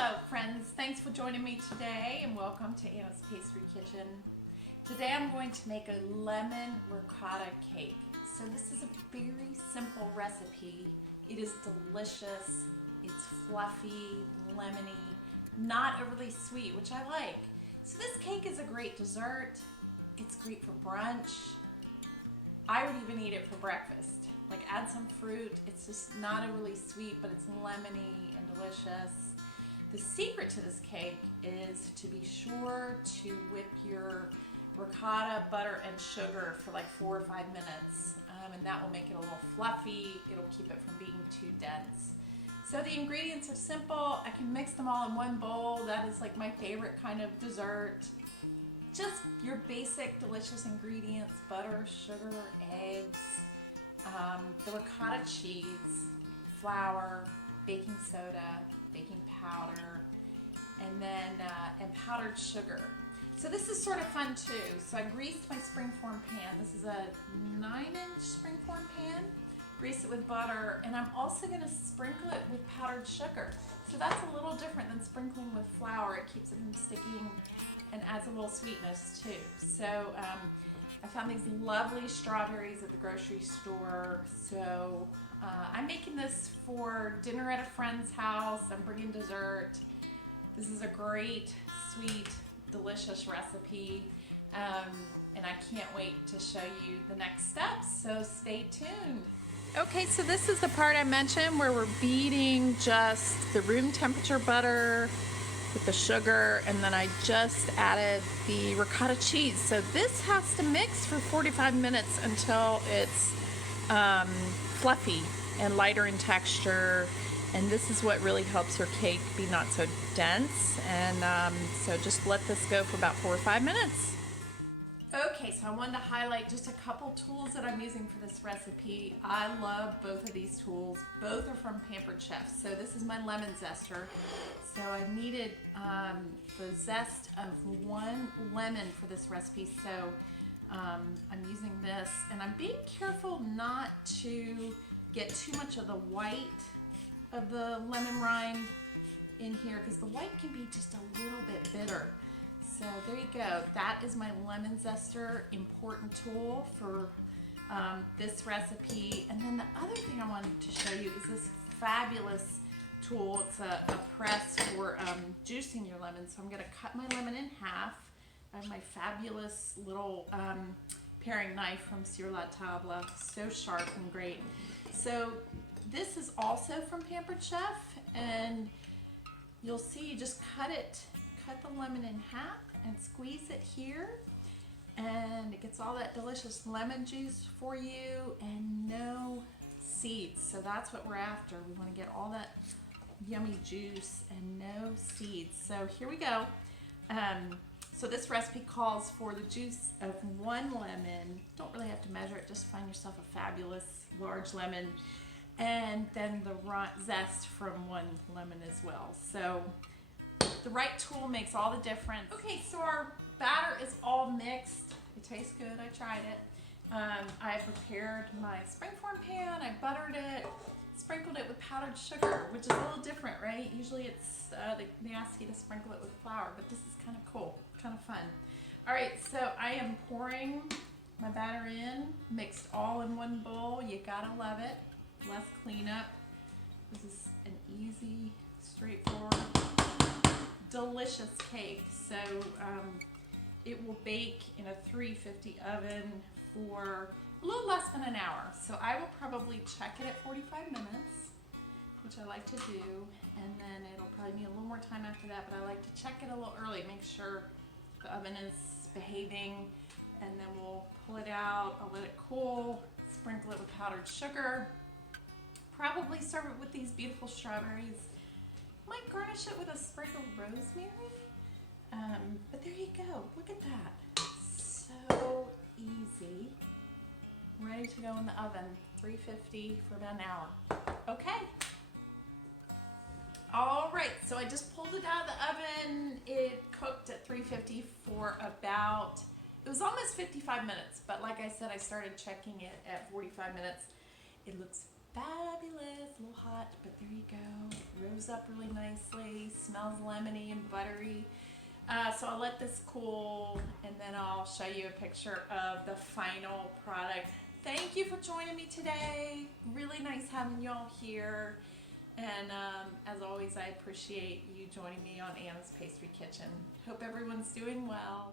Hello friends, thanks for joining me today and welcome to Anna's Pastry Kitchen. Today I'm going to make a lemon ricotta cake. So this is a very simple recipe. It is delicious, it's fluffy, lemony, not overly sweet, which I like. So this cake is a great dessert. It's great for brunch. I would even eat it for breakfast. Like add some fruit. It's just not overly sweet, but it's lemony and delicious. The secret to this cake is to be sure to whip your ricotta, butter, and sugar for like 4 or 5 minutes. And that will make it a little fluffy. It'll keep it from being too dense. So the ingredients are simple. I can mix them all in one bowl. That is like my favorite kind of dessert. Just your basic delicious ingredients: butter, sugar, eggs, the ricotta cheese, flour, baking soda, baking powder, and then powdered sugar. So this is sort of fun too. So I greased my springform pan. This is a 9-inch springform pan. Grease it with butter, and I'm also going to sprinkle it with powdered sugar. So that's a little different than sprinkling with flour. It keeps it from sticking and adds a little sweetness too. So I found these lovely strawberries at the grocery store. So I'm making this for dinner at a friend's house. I'm bringing dessert. This is a great, sweet, delicious recipe. And I can't wait to show you the next steps, so stay tuned. Okay, so this is the part I mentioned where we're beating just the room temperature butter with the sugar, and then I just added the ricotta cheese. So this has to mix for 45 minutes until it's fluffy and lighter in texture, and this is what really helps your cake be not so dense. And so just let this go for about 4 or 5 minutes. Okay, so I wanted to highlight just a couple tools that I'm using for this recipe. I love both of these tools. Both are from Pampered Chefs. So this is my lemon zester. So I needed the zest of 1 lemon for this recipe. So I'm using this, and I'm being careful not to get too much of the white of the lemon rind in here, because the white can be just a little bit bitter. So there you go. That is my lemon zester, important tool for this recipe. And then the other thing I wanted to show you is this fabulous tool. It's a press for juicing your lemon. So I'm going to cut my lemon in half. I have my fabulous little paring knife from Sur La Table. So sharp and great. So this is also from Pampered Chef, and you'll see you just cut the lemon in half and squeeze it here, and it gets all that delicious lemon juice for you and no seeds. So that's what we're after. We want to get all that yummy juice and no seeds. So here we go. So this recipe calls for the juice of 1 lemon. Don't really have to measure it, just find yourself a fabulous large lemon, and then the zest from 1 lemon as well. So the right tool makes all the difference. Okay, so our batter is all mixed. It tastes good, I tried it. I prepared my springform pan, I buttered it, sprinkled it with powdered sugar, which is a little different, right? Usually it's, they ask you to sprinkle it with flour, but this is kind of cool, kind of fun. All right, so I am pouring my batter in, mixed all in 1 bowl. You gotta love it, less cleanup. This is an easy, straightforward, delicious cake. So it will bake in a 350 oven for a little less than an hour. So I will probably check it at 45 minutes, which I like to do, and then it'll probably need a little more time after that, but I like to check it a little early, make sure the oven is behaving, and then we'll pull it out. I'll let it cool, sprinkle it with powdered sugar, probably serve it with these beautiful strawberries. Might garnish it with a sprinkle of rosemary, but there you go. Look at that. So easy. Ready to go in the oven, 350 for about an hour. Okay. All right, so I just pulled it out of the oven. It cooked at 350 for about, it was almost 55 minutes, but like I said, I started checking it at 45 minutes. It looks fabulous. a little hot, but there you go. Rose up really nicely, smells lemony and buttery. So I'll let this cool and then I'll show you a picture of the final product. Thank you for joining me today. Really nice having y'all here. And as always, I appreciate you joining me on Anna's Pastry Kitchen. Hope everyone's doing well.